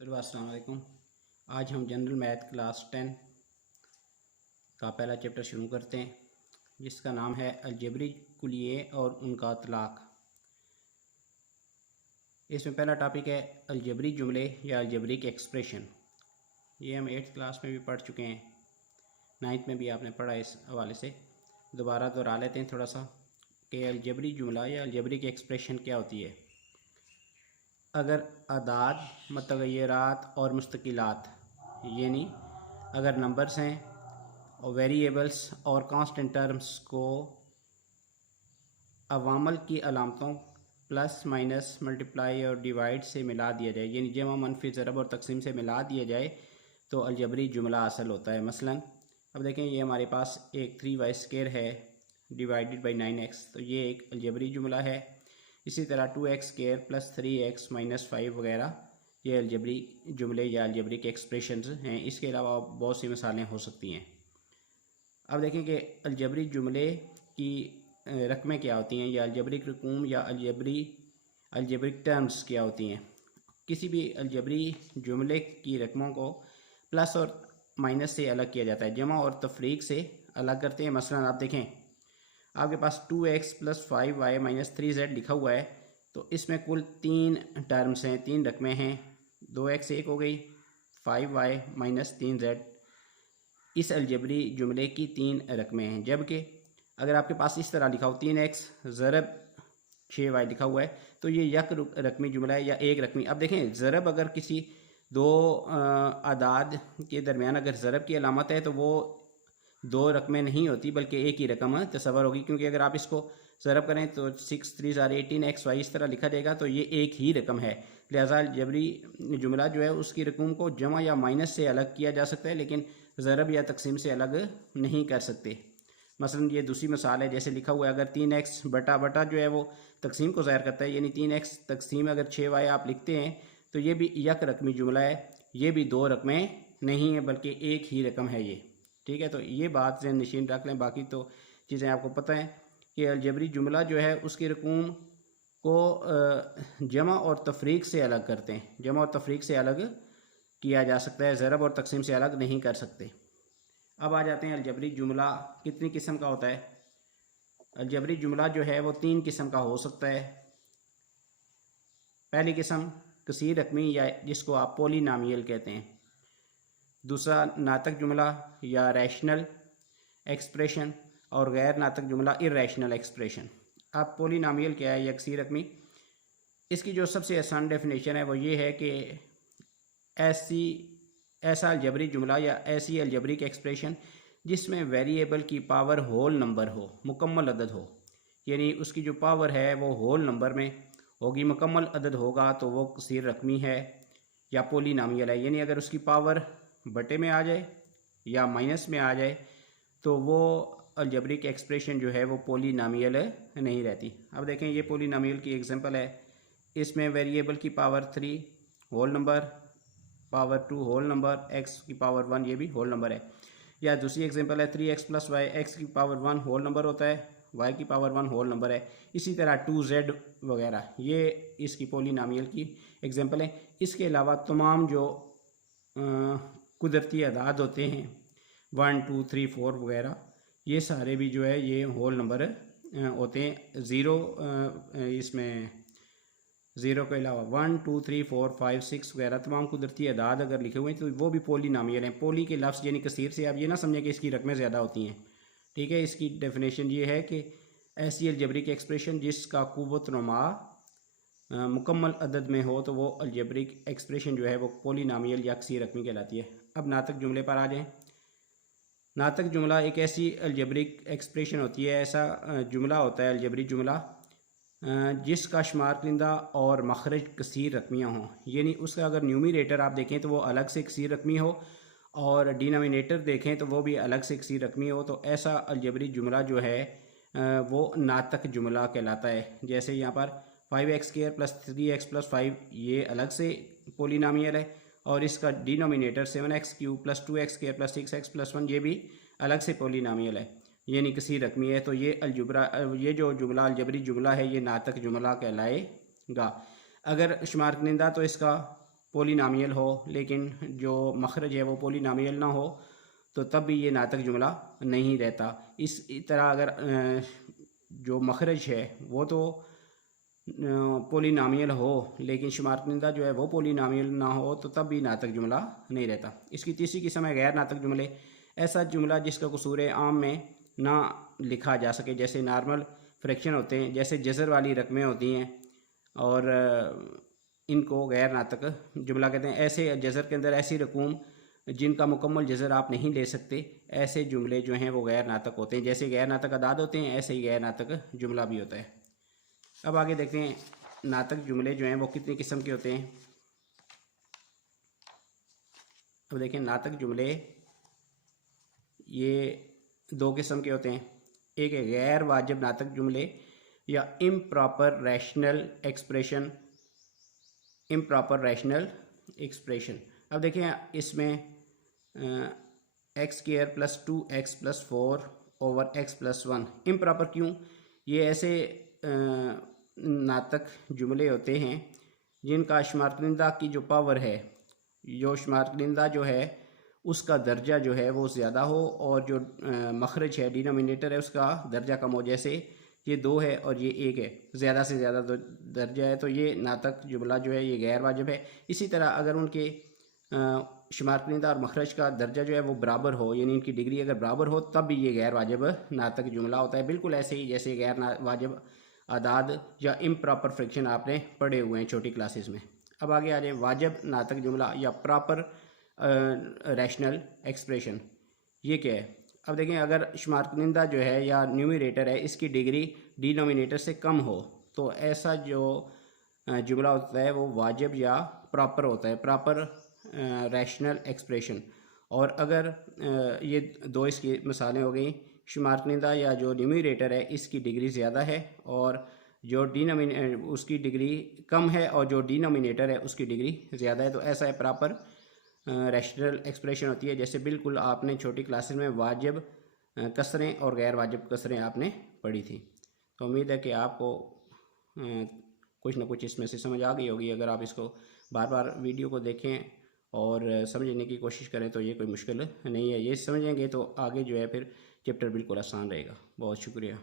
अस्सलाम वालेकुम। आज हम जनरल मैथ क्लास 10 का पहला चैप्टर शुरू करते हैं, जिसका नाम है अलजेब्री कुलिये और उनका तलाक। इसमें पहला टॉपिक है अलजेब्री जुमले या अलजेब्रिक एक्सप्रेशन। ये हम 8th क्लास में भी पढ़ चुके हैं, 9th में भी आपने पढ़ा। इस हवाले से दोबारा दोहरा लेते हैं थोड़ा सा कि अलजेब्री जुमला या अलजेब्रिक एक्सप्रेशन क्या होती है। अगर अदाद, मतगय्यरात और मुस्तकिलात, यानी अगर नंबर्स हैं और वेरिएबल्स और कांस्टेंट टर्म्स को अवामल की अलामतों प्लस माइनस मल्टीप्लाई और डिवाइड से मिला दिया जाए, यानी जमा मनफी ज़रब और तकसीम से मिला दिया जाए, तो अलजबरी जुमला हासिल होता है। मसलन अब देखें, ये हमारे पास एक 3y² है डिवाइडेड बाई 9x, तो ये एक अलजबरी जुमला है। इसी तरह 2x² प्लस 3x माइनस 5 वगैरह, ये अलजबरी जुमले या अलजबरिक एक्सप्रेशंस हैं। इसके अलावा बहुत सी मिसालें हो सकती हैं। अब देखें कि अलजबरी जुमले की रकमें क्या होती हैं, या अलजबरिक रकूम या अलजबरिक टर्म्स क्या होती हैं। किसी भी अलजबरी जुमले की रकमों को प्लस और माइनस से अलग किया जाता है, जमा और तफरीक से अलग करते हैं। मसलन आप देखें, आपके पास 2x plus 5y minus 3z लिखा हुआ है, तो इसमें कुल 3 टर्म्स हैं, 3 रकमें हैं। 2x एक हो गई, 5y माइनस 3z इस अलजबरी जुमले की 3 रकमें हैं। जबकि अगर आपके पास इस तरह लिखा हो 3x ज़रब 6y लिखा हुआ है, तो ये यक रकमी जुमला है या एक रकमी। अब देखें, ज़रब अगर किसी दो आदाद के दरमियान अगर ज़रब की अलामत है, तो वो 2 रकमें नहीं होती बल्कि एक ही रकम तसव्वुर होगी, क्योंकि अगर आप इसको ज़रब करें तो 6 3 18xy इस तरह लिखा जाएगा, तो ये एक ही रकम है। लिहाजा अलजबरी जुमला जो है उसकी रकूम को जमा या माइनस से अलग किया जा सकता है, लेकिन ज़रब या तकसीम से अलग नहीं कर सकते। मसलन ये दूसरी मिसाल है, जैसे लिखा हुआ है, अगर 3x बटा बटा जो है वो तकसीम को ज़ाहिर करता है, यानी 3x तकसीम अगर 6y आप लिखते हैं, तो ये भी यक रकमी जुमला है। ये भी 2 रकमें नहीं है बल्कि एक ही रकम है ये। ठीक है, तो ये बात ज़हन नशीन रख लें। बाकी तो चीज़ें आपको पता है कि अलजबरी जुमला जो है उसकी रकूम को जमा और तफरीक से अलग करते हैं। जमा और तफरीक से अलग किया जा सकता है, ज़रब और तकसीम से अलग नहीं कर सकते। अब आ जाते हैं अलजबरी जुमला कितनी किस्म का होता है। अलजबरी जुमला जो है वो 3 किस्म का हो सकता है। पहली किस्म कसीर रकमी, या जिसको आप पॉलिनॉमियल कहते हैं। दूसरा नातक जुमला या रैशनल एक्सप्रेशन, और गैर नातक जुमला इर्रेशनल एक्सप्रेशन। अब पॉलिनॉमियल क्या है या कसीर रकमी, इसकी जो सबसे आसान डेफिनेशन है वो ये है कि ऐसा अलजबरी जुमला या ऐसी अलजबरिक एक्सप्रेशन जिसमें वेरिएबल की पावर होल नंबर हो, मुकम्मल अदद हो, यानी उसकी जो पावर है वो होल नंबर में होगी, मुकम्मल अदद होगा, तो वो कसीर रकमी है या पॉलिनॉमियल है। यानी अगर उसकी पावर बटे में आ जाए या माइनस में आ जाए, तो वो अलजबरिक एक्सप्रेशन जो है वो पॉलिनॉमियल नहीं रहती। अब देखें, ये पॉलिनॉमियल की एग्जांपल है। इसमें वेरिएबल की power 3 whole number, power 2 whole number, x की पावर 1 ये भी होल नंबर है। या दूसरी एग्जांपल है 3x प्लस वाई, x की पावर 1 होल नंबर होता है, y की पावर 1 होल नंबर है। इसी तरह 2z वगैरह, ये इसकी पॉलिनॉमियल की एग्जांपल है। इसके अलावा तमाम जो कुदरती अदाद होते हैं 1 2 3 4 वगैरह, ये सारे भी जो है ये होल नंबर होते हैं। ज़ीरो इसमें ज़ीरो के अलावा 1 2 3 4 5 6 वगैरह तमाम कुदरती अदाद अगर लिखे हुए हैं, तो वो भी पॉलिनॉमियल हैं। पॉली के लफ्ज़ यानी कसीर से आप ये ना समझें कि इसकी रकमें ज़्यादा होती हैं। ठीक है, इसकी डेफिनेशन ये है कि ऐसी अलजबरिक एक्सप्रेशन जिसका कुव्वत नुमा मुकम्मल अदद में हो, तो वो अलजबरिक एक्सप्रेशन जो है वो पॉलिनॉमियल या कसीर रकमी कहलाती है। अब नातक जुमले पर आ जाएँ। नातक जुमला एक ऐसी अलजबरिक एक्सप्रेशन होती है, ऐसा जुमला होता है अलजबरी जुमला जिसका शुमार कुनिंदा और मखरज कसीर रकमियाँ हों। यानी उसका अगर न्यूमरेटर आप देखें तो वो अलग से कसीर रकमी हो, और डिनोमिनेटर देखें तो वो भी अलग से कसीर रकमी हो, तो ऐसा अलजबरी जुमला जो है वो नातक जुमला कहलाता है। जैसे यहाँ पर 5x² प्लस 3x प्लस 5 ये अलग से पॉलिनॉमियल है, और इसका denominator 7x³ plus 2x² plus 6x plus 1 ये भी अलग से पॉलिनॉमियल है, यानी कसीर रकमी है। तो ये ये जो जुमला अलजबरी जुमला है ये नातक जुमला कहलाएगा। अगर शुमार कुनिंदा, तो इसका पॉलिनॉमियल हो लेकिन जो मखरज है वो पॉलिनॉमियल ना हो तो तब भी ये नातक जुमला नहीं रहता। इस तरह अगर जो मखरज है वो तो पॉलिनॉमियल हो लेकिन शुमार कुनिंदा जो है वो पॉलिनॉमियल ना हो तो तब भी नातक जुमला नहीं रहता। इसकी तीसरी किस्म है गैर नातक जुमले। ऐसा जुमला जिसका कसूर आम में ना लिखा जा सके, जैसे नॉर्मल फ्रैक्शन होते हैं, जैसे जज़र वाली रकमें होती हैं और इनको गैर नातक जुमला कहते हैं। ऐसे जज़र के अंदर ऐसी रकूम जिनका मुकम्मल जज़र आप नहीं ले सकते, ऐसे जुमले जो हैं वो गैर नातक होते हैं। जैसे गैर नातक अदाद होते हैं ऐसे ही गैर नातक जुमला भी होता है। अब आगे देखते हैं नातक जुमले जो हैं वो कितनी किस्म के होते हैं। अब देखें नातक जुमले ये दो किस्म के होते हैं। एक है गैर वाजिब नातक जुमले या improper rational expression. Improper rational expression. अब देखें इसमें x square plus 2x plus 4 over x plus 1 improper क्यों? ये ऐसे नातक जुमले होते हैं जिनका शुमार कुनिंदा की जो पावर है, जो शुमार कुनिंदा जो है उसका दर्जा जो है वो ज़्यादा हो और जो मखरज है डिनोमिनेटर है उसका दर्जा कम हो। जैसे ये 2 है और ये 1 है, ज़्यादा से ज़्यादा दर्जा है, तो ये नातक जुमला जो है ये गैर वाजिब है। इसी तरह अगर उनके शुमार कुनिंदा और मखरज का दर्जा जो है वो बराबर हो, यानी इनकी डिग्री अगर बराबर हो, तब भी ये गैर वाजिब नातक जुमला होता है। बिल्कुल ऐसे ही जैसे गैर वाजिब आदाद या इम्प्रॉपर फ्रैक्शन आपने पढ़े हुए हैं छोटी क्लासेस में। अब आगे आ जाए वाजिब नातक जुमला या प्रॉपर रैशनल एक्सप्रेशन। ये क्या है? अब देखें अगर शुमार कुनिंदा जो है या न्यूमरेटर है इसकी डिग्री डिनोमिनेटर से कम हो तो ऐसा जो जुमला होता है वो वाजिब या प्रॉपर होता है, प्रॉपर रैशनल एक्सप्रेशन। और अगर ये दो इसकी मिसालें हो गई, शुमार कुनिंदा या जो न्यूमरेटर है इसकी डिग्री ज़्यादा है और जो उसकी डिग्री कम है और जो डिनोमिनेटर है उसकी डिग्री ज़्यादा है, तो ऐसा है प्रॉपर रैशनल एक्सप्रेशन होती है। जैसे बिल्कुल आपने छोटी क्लासेस में वाजिब कसरें और गैर वाजिब कसरें आपने पढ़ी थी। तो उम्मीद है कि आपको कुछ ना कुछ इसमें से समझ आ गई होगी। अगर आप इसको बार बार वीडियो को देखें और समझने की कोशिश करें तो ये कोई मुश्किल नहीं है। ये समझेंगे तो आगे जो है फिर चैप्टर बिल्कुल आसान रहेगा। बहुत शुक्रिया।